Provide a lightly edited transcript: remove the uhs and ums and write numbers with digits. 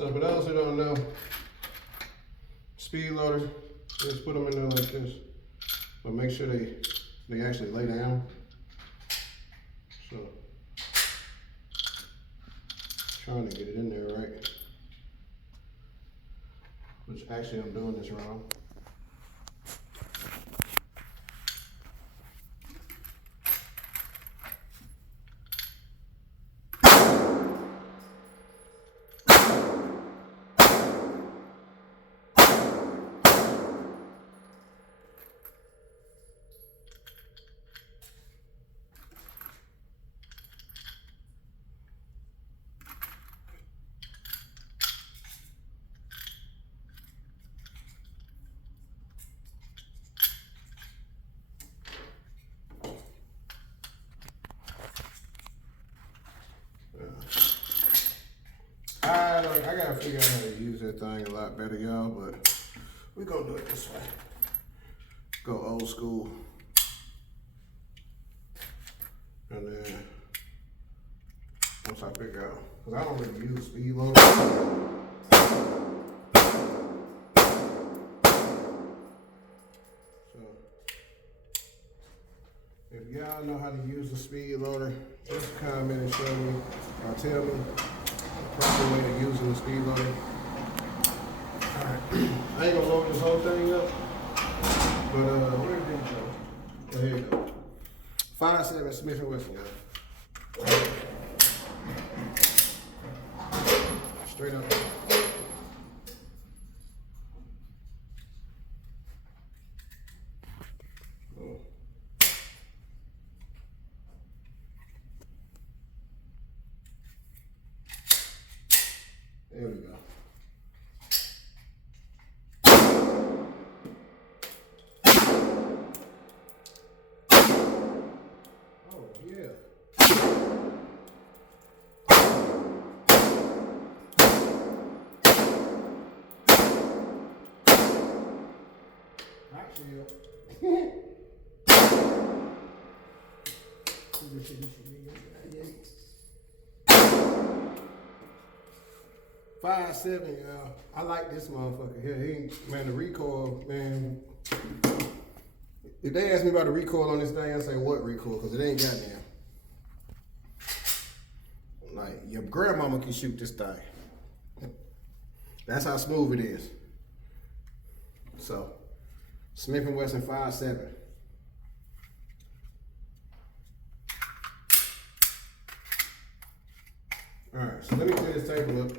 So for those who don't know, speed loaders, just put them in there like this, but make sure they actually lay down. So trying to get it in there right, which actually I'm doing this wrong. I gotta figure out how to use that thing a lot better, y'all, but we're gonna do it this way. Go old school. And then, once I figure out, because I don't really use speed loader. So, if y'all know how to use the speed loader, just comment and show me, or tell me the proper way of using the speed loader. Alright, I ain't gonna load this whole thing up, but where did it go? Oh, here you go. 5.7 Smith & Wesson, guys. Straight up. There we go. Oh, yeah. Actually, 5.7, y'all. I like this motherfucker here. Man, the recoil, man. If they ask me about the recoil on this thing, I say what recoil? Because it ain't goddamn. Like, your grandmama can shoot this thing. That's how smooth it is. So, Smith & Wesson 5.7. All right, so let me clear this table up.